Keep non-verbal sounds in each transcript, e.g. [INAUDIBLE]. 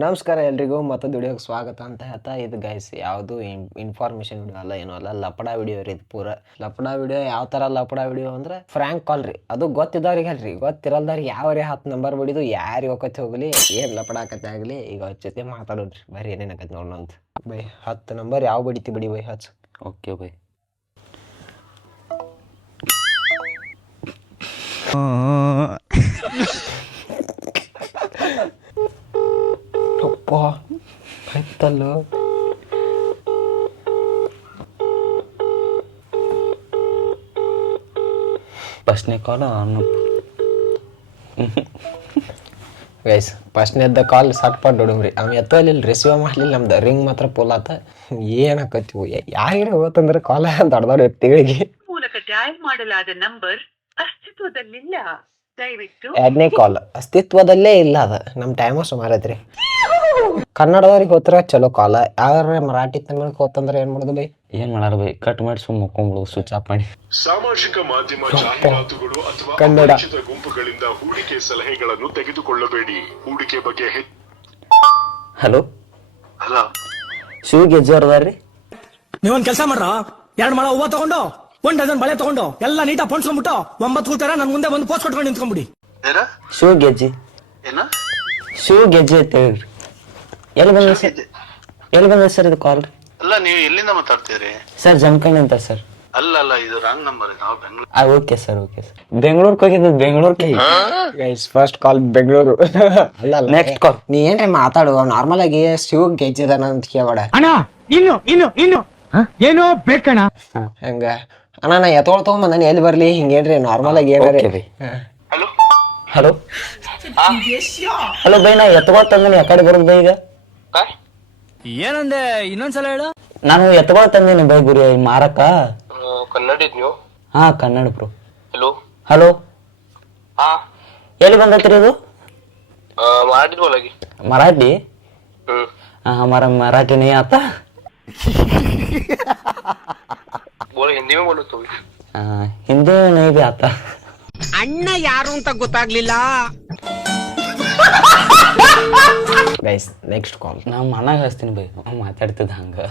ನಮಸ್ಕಾರ ಎಲ್ರಿಗೂ ಮತ್ತೊಂದು ವಿಡಿಯೋಗೆ ಸ್ವಾಗತ ಅಂತ ಹೇಳ್ತಾ ಇದು ಗೈಸ್ ಯಾವುದು ಇನ್ಫಾರ್ಮೇಷನ್ ವಿಡಿಯೋ ಅಲ್ಲ ಏನೂ ಅಲ್ಲ ಲಪಡ ವಿಡಿಯೋ ರೀ ಇದು ಪೂರ. ಲಪಡ ವಿಡಿಯೋ ಯಾವ ಥರ ಲಪಡಾ ವಿಡಿಯೋ ಅಂದ್ರೆ ಫ್ರ್ಯಾಂಕ್ ಕಾಲ್ ರೀ. ಅದು ಗೊತ್ತಿದ್ದವ್ರಿಗೆ ಅಲ್ರಿ ಗೊತ್ತಿರಲ್ದವ್ರಿಗೆ ಯಾವ್ರಿ ಹತ್ತು ನಂಬರ್ ಬಿಡಿದು ಯಾರಿಗೆ ಹೋಗತ್ತೆ ಹೋಗಲಿ ಏನು ಲಪಡಾ ಕತೆ ಆಗಲಿ ಈಗ ಅವ್ರ ಜೊತೆ ಮಾತಾಡೋಣ್ರಿ. ಬರೀ ಕತೆ ನೋಡೋಣ ಅಂತ. ಬೈ ಹತ್ತು ನಂಬರ್ ಯಾವ ಬಿಡಿತಿ ಬಿಡಿ ಬೈ ಹಚ್. Okay bye. ಅಪ್ಪ ಆಯ್ತಲ್ಲೋ ಫಸ್ಟ್ನೇ ಕಾಲು ಅವನು ಗೈಸ್ ಫಸ್ಟ್ನೇದ್ದ ಕಾಲ್ ಸಟ್ ಪಟ್ ಹೊಡುಮ್ರಿ ಅವ ಎತ್ತಲಿಲ್ಲ ರಿಸೀವ್ ಮಾಡಲಿಲ್ಲ ನಮ್ದು ರಿಂಗ್ ಮಾತ್ರ ಪೋಲ್ ಆತ. ಏನಾಕತ್ತೀವಿ ಯಾರಿಗೆ ಹೋತಂದ್ರೆ ಕಾಲ ದೊಡ್ಡ ದೊಡ್ಡ ವ್ಯಕ್ತಿಗಳಿಗೆ. ಮೂಲಕ ಡಯಲ್ ಮಾಡಲಾದ ನಂಬರ್ ಅಸ್ತಿತ್ವದಲ್ಲಿಲ್ಲ. ದಯವಿಟ್ಟು ಎರಡನೇ ಕಾಲ್ ಅಸ್ತಿತ್ವದಲ್ಲೇ ಇಲ್ಲ ಅದ. ನಮ್ಮ ಟೈಮ್ ಸುಮಾರು ಐತ್ರಿ ಕನ್ನಡದವ್ರಿಗೆ ಹೋತ್ರ ಚಲೋ ಕಾಲ. ಯಾರ ಮರಾಠಿ ತಮಿಳ್ ಹೋತಂದ್ರೆ ಏನ್ ಮಾಡೋದು ಬೈ? ಏನ್ ಮಾಡಾರ ಬೈ? ಕಟ್ ಮಾಡಿ ಸುಮ್ಮ ಮುಕ್ಕೊಂಬಿಡು ಸ್ವಿಚ್ ಆಫ್ ಮಾಡಿ. ಸಾಮಾಜಿಕ ಮಾಧ್ಯಮ ಜಾಹೀರಾತುಗಳು ಅಥವಾ ಕನ್ನಡ. ಗುಂಪುಗಳಿಂದ ಹೂಡಿಕೆ ಸಲಹೆಗಳನ್ನು ತೆಗೆದುಕೊಳ್ಳಬೇಡಿ. ಹೂಡಿಕೆ ಬಗ್ಗೆ ಹಲೋ ಹಲೋ ಶಿವ ಗೆಜ್ಜರ್ ಅದಾರ್ರಿ ನೀವೊಂದ್ ಕೆಲಸ ಮಾಡ್ರ? ಎರಡ್ ಮಳ ಹೂವ ತಗೊಂಡು ಒಂದ್ ಡಜನ್ ಬಳೆ ತಗೊಂಡು ಎಲ್ಲ ನೀಟಾಗಿ ಪೊಣ್ಸ್ಕೊಂಡ್ಬಿಟ್ಟು ಒಂಬತ್ತು ಕೂತಾರ ನನ್ ಮುಂದೆ ಒಂದು ಪೋಸ್ಟ್ ಕೊಟ್ಕೊಂಡು ನಿಂತ್ಕೊಂಡ್ಬಿಡಿ ಏನ? ಶಿವ ಗೆಜ್ಜಿ. ಏನ? ಶಿವ ಗೆಜ್ಜೆ ಅಂತ ಹೇಳ್ರಿ ಎಲ್ಲಿ ಬಂದ ಸರ್? ಎಲ್ಲಿ ಬಂದ ಸರ್ ಇದು ಕಾಲ್ ಅಲ್ಲ ನೀವು ಎಲ್ಲಿಂದ ಮಾತಾಡ್ತೀರಿ ಸರ್ ಜಮಖಂಡ್ ಅಂತ ಸರ್. ಅಲ್ಲ ಅಲ್ಲ ಇದು ರಾಂಗ್ ನಂಬರ್ ನಾವು ಬೆಂಗಳೂರು ಆ ಓಕೆ ಸರ್ ಓಕೆ ಸರ್ ಬೆಂಗಳೂರಿಗೆ ಹೋಗಿದ್ದು ಬೆಂಗಳೂರಿಗೆ ಗೈಸ್ ಫಸ್ಟ್ ಕಾಲ್ ಬೆಂಗಳೂರು. [LAUGHS] ಅಲ್ಲ ಅಲ್ಲ ನೆಕ್ಸ್ಟ್ ಕಾಲ್ ನೀ ಏನ್ರಿ ಮಾತಾಡು? ನಾರ್ಮಲ್ ಆಗಿ ಶಿವ ಗೆಜ್ಜಿದಾನ ಅಂತ ಕೇಳಬೇಡ. ಅಣ್ಣ ಇನ್ನು ಇನ್ನು ಇನ್ನು. ಏನೋ ಬೇಕಣ್ಣ. ಹಂಗ? ಅಣ್ಣ ನಾ ಎತ್ಕೊಳ್ ತಗೊಂಬಂದ. ಎಲ್ಲಿ ಬರ್ಲಿ? ಹಿಂಗೇನ್ರಿ ನಾರ್ಮಲ್ ಆಗಿ ಏನಾರ. ಹಲೋ ಹಲೋ ಹಲೋ ಬೈ ನಾ ಎತ್ಕೊಳ್ತಂದಿನಿ ಆ ಕಡೆ ಬರೋದು ಬೈ ಈಗ. ಏನಂದೆ? ಇನ್ನೊಂದ್ಸಲ ಹೇಳು. ನಾನು ಎತ್ಕೊಳ್ ತಂದೀನಿ ಬೈ ಗುರಿ ಮಾರಕ ಕನ್ನಡಿದ್ ಹಾ ಕನ್ನಡ ಬ್ರೋ. ಹಲೋ? ಹಲೋ? ಹಾ. ಎಲ್ಲಿ ಬಂದೈತ್ರಿ ಇದು ಮರಾಠಿ ಬೋಲಾಗಿ ಮರಾಠಿ ಹಾ ಮರ ಮರಾಠಿ ನೀ ಆತ. ಬೋಲ ಹಿಂದಿ ಮೇ ಬೋಲುತ್ತೋ ಹಿಂದಿ ನೈ ಬಿ ಆತ. ಅಣ್ಣ ಯಾರು ಅಂತ ಗೊತ್ತಾಗ್ಲಿಲ್ಲ. ಗೈಸ್ ನೆಕ್ಸ್ಟ್ ಕಾಲ್ ನಾ ಮನಾಗ ಹಚ್ತೀನಿ ಬೈ ಅವ್ನು ಮಾತಾಡ್ತಿದ್ದ ಹಂಗೆ?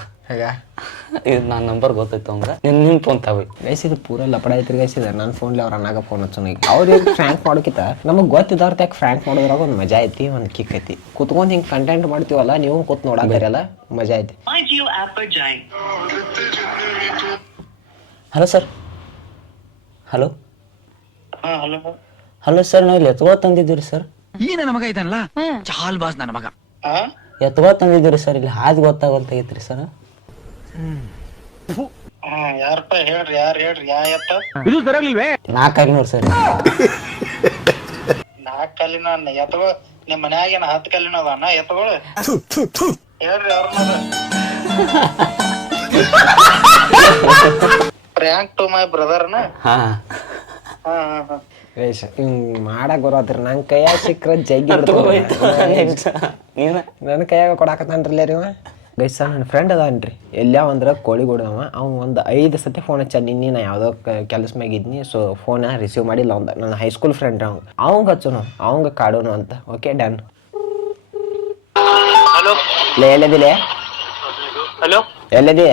ಇದು ನನ್ನ ನಂಬರ್ ಗೊತ್ತಿತ್ತು ಅಂದ್ರೆ ನಿನ್ನ ನಿನ್ನ ಫೋನ್ ತಗೋ. ಗೈಸ್ ಇದು ಪೂರ ಲಪಡ ಐತ್ರಿ ಗೈಸ್ ಇದು ನನ್ನ ಫೋನ್ಲಿ ಅವ್ರ ಅನ್ನಾಗ ಫೋನ್ ಹಚ್ಚೋಣ ಈಗ ಅವ್ರು ಈಗ ಫ್ರ್ಯಾಂಕ್ ಮಾಡೋಕ್ಕಿಂತ ನಮಗೆ ಗೊತ್ತಿದ್ದವ್ರ ತ್ಯಾಕ್ ಫ್ರ್ಯಾಂಕ್ ಮಾಡೋದ್ರಾಗ ಒಂದು ಮಜಾ ಐತಿ ಒಂದು ಕಿಕ್ ಐತಿ. ಕುತ್ಕೊಂಡು ಹಿಂಗೆ ಕಂಟೆಂಟ್ ಮಾಡ್ತೀವಲ್ಲ ನೀವು ಕೂತ್ ನೋಡಕ್ಕಾರಲ್ಲ ಮಜಾ ಐತಿ. Hello sir hello hello sir ನಾವು ಇಲ್ಲಿ ಎತ್ಕೋ ತಂದಿದ್ದೀವಿ ರೀ ಸರ್ ಈ ನನ್ನ ಮಗ ಇದನ್ನಲ್ಲ ಚಾಲ್ ಬಾಸ್ ನನ್ನ ಮಗ. हाँ ಎತ್ಕೊಳ್ ತಂದಿದ್ದೀವಿ ಸರ್ ಇಲ್ಲಿ ಹಾದಿ ಗೊತ್ತಾಗಲ್ತಾಗೈತ್ರಿ ಸರ್. ಯಾರಪ್ಪ ಹೇಳ್ರಿ ಯಾರು ಹೇಳ್ರಿ ಯಾ ಎತ್ತ? ಇದು ಸರ್. ನಾಲ್ಕು ಕಾಲಿನ ಎತ್ತಗೋ ನಿಮ್ ಮನ್ಯಾಗ ಏನ ಹತ್ತು ಕಲ್ಲಿನ ಅದ ಅಣ್ಣ ಎತ್ತಗಳು. ಹೇಳ್ರಿ ಅವ್ರನ್ನ ಪ್ರ್ಯಾಂಕ್ ಟು ಮೈ ಬ್ರದರ್ನ ಹಾ. ಗೈಸ್ ಹಿಂಗೆ ಮಾಡಕ್ ಬರೋದ್ರಿ ನನ್ ಕೈಯಾಗ ಸಿಕ್ಕ್ರ ಜಗ್ಗಿ ನೀನ ನನ್ನ ಕೈಯಾಗ ಕೊಡಾಕತ್ತಾನ್ರಲ್ಲ ರೀ ಗೈಸ್ ನನ್ನ ಫ್ರೆಂಡ್ ಅದಾನ್ರಿ. ಎಲ್ಲ ಅಂದ್ರೆ ಕೋಳಿಗೋಡು ಅವ. ಅವ್ ಒಂದು ಐದು ಸತಿ ಫೋನ್ ಹಚ್ಚ ನಿನ್ನೆ ನಾ ಯಾವುದೋ ಕೆಲಸ ಮ್ಯಾಗ ಇದ್ನಿ. ಸೊ ಫೋನ್ ರಿಸೀವ್ ಮಾಡಿಲ್ಲ ಅವ್ನ್ದ. ನನ್ನ ಹೈಸ್ಕೂಲ್ ಫ್ರೆಂಡ್ ಅವ್ನು ಅವಂಗ ಹಚ್ಚೋನು. ಅವಂಗ ಕಾಡೋನು ಅಂತ. ಓಕೆ ಡನ್ ಹಲೋ ಲೇ ಎಲ್ಲದಿಲೆ ಹಲೋ ಎಲ್ಲದಿ?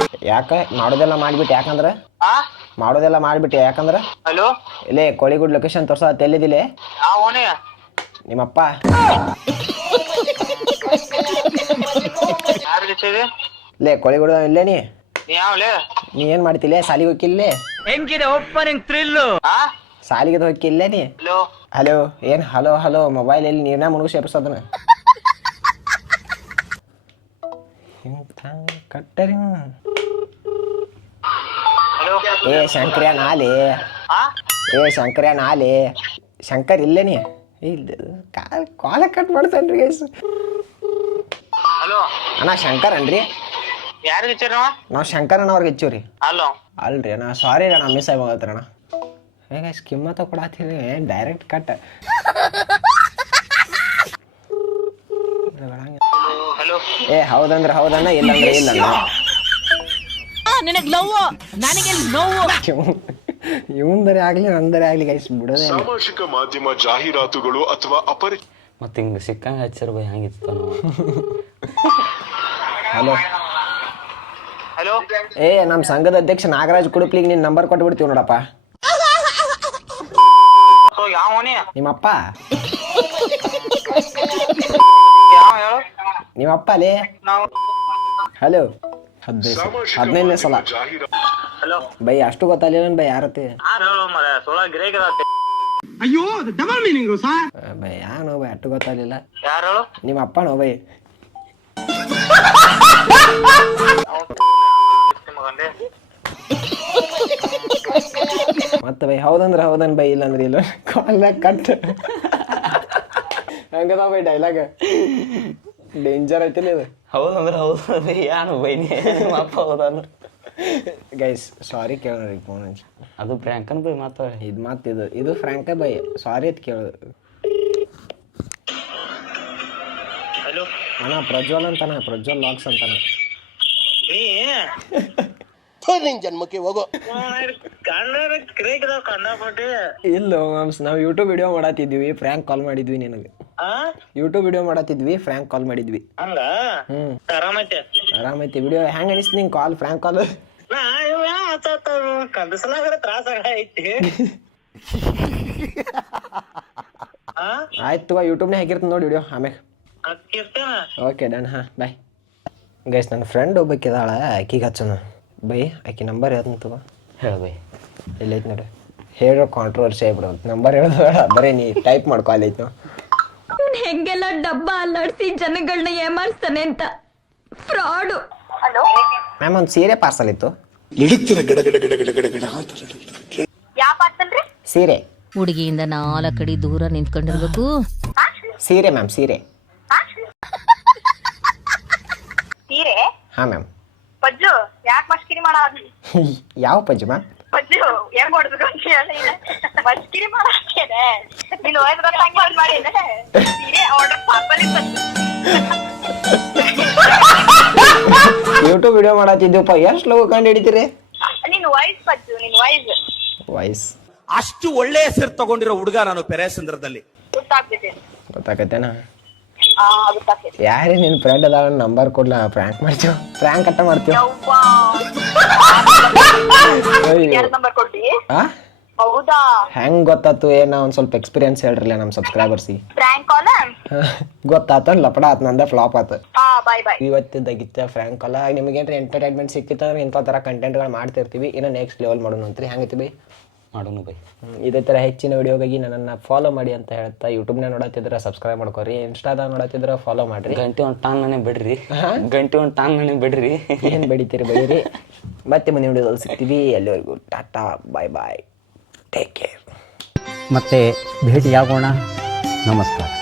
[LAUGHS] ಯಾಕ? ಮಾಡೋದೆಲ್ಲ ಮಾಡ್ಬಿಟ್ಟು ಯಾಕಂದ್ರೆ? ಆ? ಮಾಡೋದೆಲ್ಲ ಮಾಡ್ಬಿಟ್ಟು ಯಾಕಂದ್ರೆ? ಹಲೋ? ಇಲ್ಲೇ ಕೋಳಿಗುಡ್ ಲೊಕೇಶನ್ ತೋರ್ಸ ತೆಲ್ಲಿದಿಲ್ಲ ನಿಮ್ಮಪ್ಪ. ಯಾರು ಗೆಚ್ಚಿದೆ ಲೇ ಕೋಳಿಗುಡ ಇಲ್ಲೇ ನೀ? ನೀ ಯಾವ್ಲೇ ನೀ ಏನ್ ಮಾಡ್ತಿಲ್ಲ ಸಾಲಿಗೆ ಹೋಗಿಲ್ಲೇ ಹೆಂಗಿದೆ ಓಪನಿಂಗ್ ಥ್ರಿಲ್ಲು ಆ? ಸಾಲಿಗೆ ಹೋಗಿಲ್ಲೇ ನೀ? ಹಲೋ? ಹಲೋ? ಏನ್ ಹಲೋ ಹಲೋ? ಮೊಬೈಲ್ ಅಲ್ಲಿ ನೀರ್ನ ಮುಳುಗಿಸಿ ಎಬ್ಸೋದನ [LAUGHS] ಕಟ್ಟರಿ ಏ ಶಂಕರ್ಯ ನಾಲಿ ಏ ಶಂಕರ್ಯ ನಾಲಿ ಶಂಕರ್ ಇಲ್ಲೇನಿ. ಇಲ್ಲ ಕಾಲ್ ಕಾಲ ಕಟ್ ಮಾಡ್ತಾನ್ರಿ ಗೈಸ್. ಹಲೋ. ಅಣ್ಣ ಶಂಕರ್ ಅನ್ರಿ? ಯಾರು ಗೆಚ್ಚಾರವ ನಾವು ಶಂಕರ್ ಅಣ್ಣ ಅವ್ರಿಗೆ ಹೆಚ್ಚಿವ್ರಿ ಹಲೋ. ಅಲ್ರಿ ಅಣ್ಣ ಸಾರಿ ಅಣ್ಣ ಮಿಸ್ ಆಗಿ ಹೇಗೆ ಅಣ್ಣ. ಹೇಗ ಕಿಮ್ಮತ್ತ ಕೊಡತ್ತೀರಿ ಡೈರೆಕ್ಟ್ ಕಟ್ ಹಲೋ ಏ ಹೌದಂದ್ರೆ ಹೌದಣ್ಣ ಇಲ್ಲಂದ್ರೆ ಇಲ್ಲಣ್ಣ. ನಿನಗ್ ಲವ್ ನನಗೆ ನೋವು? ಇವಂದರೆ ಆಗ್ಲಿ ನಂದರೆ ಆಗ್ಲಿ ಗೈಸ್ ಬಿಡೋದೇ ಇಲ್ಲ. ಸಾಮಾಜಿಕ ಮಾಧ್ಯಮ ಜಾಹೀರಾತುಗಳು ಅಥವಾ ಅಪರಿ ಮತ್ತೆ ಹಿಂಗೆ ಸಿಕ್ಕಂಗ ಹಚ್ಚಿರ ಬೈ ಹಂಗಿತ್ತು ನಾವು. ಹಲೋ. ಹಲೋ. ಏ ನಮ್ಮ ಸಂಘದ ಅಧ್ಯಕ್ಷ ನಾಗರಾಜ್ ಕುಡುಪ್ಲಿಗೆ ನಿನ್ನ ನಂಬರ್ ಕೊಟ್ಟು ಬಿಡ್ತೀವಿ ನೋಡಪ್ಪ ಯಾವನಿ ನಿಮ್ಮಪ್ಪ. ಯಾವ ಹೇಳು ನಿಮ್ಮಪ್ಪ ಅಲೇ ನಾವು ಹಲೋ. ಹದಿನೈದು ಹದಿನೈದನೇ ಸಲ. ಹಲೋ. ಬೈ ಅಷ್ಟು ಗೊತ್ತಾಗಲಿಲ್ಲ ಬೈ ಯಾರತಿ ಅಯ್ಯೋ ಡಬಲ್ ಮೀನಿಂಗ್ ಸರ್ ಬೈ ಯಾನೋ ಬೈ ಅಷ್ಟು ಗೊತ್ತಾಗಲಿಲ್ಲ. ಯಾರು ನಿಮ್ಮ ಅಪ್ಪನೋ ಬೈ. ಮತ್ತೆ ಬೈ ಹೌದಂದ್ರೆ ಹೌದನ್ ಬೈ ಇಲ್ಲಂದ್ರೆ ಇಲ್ಲ. ಕಾಲ್ ಬ್ಯಾಕ್ ಕಟ್ ಹಂಗದ ಬೈ ಡೈಲಾಗ್ ಡೇಂಜರ್ ಐತಿಲ್ಲ ಇದು? ಹೌದಂದ್ರೆ ಹೌದು ಅಂದ್ರೆ ಏನು ಬೈನಿ? ನಿಮ್ಮ ಅಪ್ಪ ಹೌದಂದ್ರೆ ಗೈಸ್ ಸಾರಿ ಕೇಳೋರಿ ಫೋನ್ ಹಚ್ಚಿ. ಅದು ಪ್ರ್ಯಾಂಕನ್ ಬೈ ಮಾತಾಡಿ ಇದು ಮಾತು ಇದು. ಇದು ಫ್ರ್ಯಾಂಕ ಬೈ. ಸಾರಿ ಅಂತ ಕೇಳೋ ಹಲೋ ಅಣ್ಣ ಪ್ರಜ್ವಲ್ ಅಂತಾನ ಪ್ರಜ್ವಲ್ ಲಾಕ್ಸ್ ಅಂತಾನ. ನೀ ಜನ್ಮಕ್ಕೆ ಹೋಗೋ. ಇಲ್ಲ ಮಾಮ್ಸ್ ನಾವು ಯೂಟ್ಯೂಬ್ ವಿಡಿಯೋ ಮಾಡತ್ತಿದ್ವಿ ಫ್ರ್ಯಾಂಕ್ ಕಾಲ್ ಮಾಡಿದ್ವಿ ನಿನಗೆ. ಆ? ಯೂಟ್ಯೂಬ್ ವಿಡಿಯೋ ಮಾಡತ್ತಿದ್ವಿ ಫ್ರ್ಯಾಂಕ್ ಕಾಲ್ ಮಾಡಿದ್ವಿ. ಹಂಗ? ಹ್ಮ್. ಆರಾಮೈತೆ? ಆರಾಮೈತಿ. ವಿಡಿಯೋ ಹೆಂಗ್ ಅನಿಸ್ತು ನಿಂಗೆ ಕಾಲ್ ಫ್ರ್ಯಾಂಕ್ ಕಾಲ್ ನಾ ಇವ್ ತ್ರಾಸ ಐತಿ ಆ? ಆಯ್ತು ಯೂಟ್ಯೂಬ್ನೇ ಹಾಕಿರ್ತೀನಿ ನೋಡಿ ವಿಡಿಯೋ ಆಮ್ಯಾಗ. ಅಕ್ಕಿರ್ತೇನ ಓಕೆ ಡನ್ ಹಾ ಬಾಯ್ ಗೈಸ್ ನನ್ನ ಫ್ರೆಂಡ್ ಒಬ್ಬಕ್ಕಿದಾಳ ಆಕಿಗೆ ಹಚ್ಚೋಣ. ಬೈ ಆಕಿ ನಂಬರ್ ಹೇಳ್ತೀನಿ ತಗೋ. ಹೇಳ ಬೈ. ಎಲ್ಲೈತಿ ನೋಡಿ. ಹೇಳೋ ಕಾಂಟ್ರವರ್ಸಿ ಆಗ್ಬಿಡೋ ನಂಬರ್ ಹೇಳೋದು ಬೇಡ ಬರೀ ನೀ ಟೈಪ್ ಮಾಡ್ಕೊ ಅಲ್ಲೈತಿ ನಾವು ಹೆಂಗೆಲ್ಲ ಡಬ್ಬ ಅಲ್ಲಾಡಿಸಿ ಜನಗಳನ್ನ ಏಮಾರಿಸ್ತಾನೆ ಅಂತ. ಫ್ರಾಡು. ಮ್ಯಾಮ್ ಒಂದು ಸೀರೆ ಪಾರ್ಸಲ್ ಇತ್ತು. ಯಾವ ಸೀರೆ. ಹುಡುಗಿಯಿಂದ ನಾಲ್ಕಡಿ ದೂರ ನಿಂತ್ಕೊಂಡಿರ್ಬೇಕು. ಸೀರೆ ಮ್ಯಾಮ್ ಸೀರೆ. ಸೀರೆ? ಹಾ ಮ್ಯಾಮ್. ಪಜ್ಜು ಯಾಕೆ ಮಸ್ಕಿರಿ ಮಾಡ [LAUGHS] ಯಾವ ಪಜ್ಜು ಮ್ಯಾಮ್? ಪಜ್ಜು ಹೆಂಗ್ ಹೊಡ್ಬೇಕು ಅಂತ ಹೇಳಿ ಮಸ್ಕಿರಿ ಮಾಡಾಕೇನೆ ನೀನು ಹೋಯ್ತು ಗೊತ್ತಂಗೆ ಒಂದ್ ಮಾಡಿ ಸೀರೆ ಆರ್ಡರ್ ಪಾರ್ಸಲ್ ಇತ್ತು ಯೂಟ್ಯೂಬ್ ವಿಡಿಯೋ ಮಾಡತ್ತಿದ್ದೀವಪ್ಪ ಎಷ್ಟು ಲಗು ಕಂಡು ಹಿಡಿತೀರಿ? ನಿನ್ ವಾಯ್ಸ್ ನಿನ್ ವಾಯ್ಸ್ ವಾಯ್ಸ್ ಅಷ್ಟು ಒಳ್ಳೆ ಹೆಸರು ತಗೊಂಡಿರೋ ಹುಡುಗ ನಾನು ಪೆರೇಸಂದ್ರದಲ್ಲಿ. ಗೊತ್ತಾಗ್ತೈತೆ. ಗೊತ್ತಾಗತ್ತೇನ? ಯಾರೇ ನಿನ್ ಫ್ರೆಂಡ್ ಅದಾವ ನಂಬರ್ ಕೊಡ್ಲ? ಪ್ರಾಂಕ್ ಮಾಡ್ತೀವಿ ಪ್ರಾಂಕ್ ಅಟ್ಟ ಮಾಡ್ತೀವಿ ಹೆಂಗ್ ಗೊತ್ತಾತು? ಏನ ಒಂದ್ ಸ್ವಲ್ಪ ಎಕ್ಸ್ಪೀರಿಯನ್ಸ್ ಹೇಳ್ರಲ್ಲ ನಮ್ಮ ಸಬ್ಸ್ಕ್ರೈಬರ್ಸ್ ಕಾಲ ಗೊತ್ತಾತ ಲಪಡ ಆತ್ ನಂದ ಫ್ಲಾಪ್ ಆತ. ಇವತ್ತು ದಗಿತ್ತ ಫ್ರಾಂಕ್ ಇವತ್ತಿದ್ದಾಗಿತ್ತ ಫ್ರ್ಯಾಂಕ್ ಅಲ್ಲ ನಿಮಗೇನ್ರಿ ಎಂಟರ್ಟೈನ್ಮೆಂಟ್ ಸಿಕ್ಕಿತ್ತ ಇಂಥ ತರ ಕಂಟೆಂಟ್ಗಳು ಮಾಡ್ತಿರ್ತೀವಿ. ಇನ್ನು ನೆಕ್ಸ್ಟ್ ಲೆವೆಲ್ ಮಾಡೋಣ ಅಂತ್ರಿ ಹೆಂಗೈತಿ ಬೈ? ಮಾಡೋಣ ಬೈ. ಇದೇ ಥರ ಹೆಚ್ಚಿನ ವಿಡಿಯೋಗಾಗಿ ನನ್ನನ್ನು ಫಾಲೋ ಮಾಡಿ ಅಂತ ಹೇಳ್ತಾ ಯೂಟ್ಯೂಬ್ನ ನೋಡತ್ತಿದ್ರೆ ಸಬ್ಸ್ಕ್ರೈಬ್ ಮಾಡ್ಕೊರಿ ಇನ್ಸ್ಟಾದಾಗ ನೋಡತ್ತಿದ್ರೆ ಫಾಲೋ ಮಾಡಿರಿ. ಗಂಟೆ ಒಂದು ಟಾಂಗ್ ನನಗೆ ಬಿಡ್ರಿ. ಗಂಟೆ ಒಂದು ಟಾಂಗ್ ನನಗೆ ಬಿಡ್ರಿ. ಏನು ಬೆಳಿತೀರಿ ಬೈರಿ? ಮತ್ತೆ ಮುಂದಿನ ವಿಡಿಯೋದಲ್ಲಿ ಸಿಗ್ತೀವಿ. ಎಲ್ಲರಿಗೂ Tata bye bye take care ಮತ್ತೆ ಭೇಟಿಯಾಗೋಣ. ನಮಸ್ಕಾರ.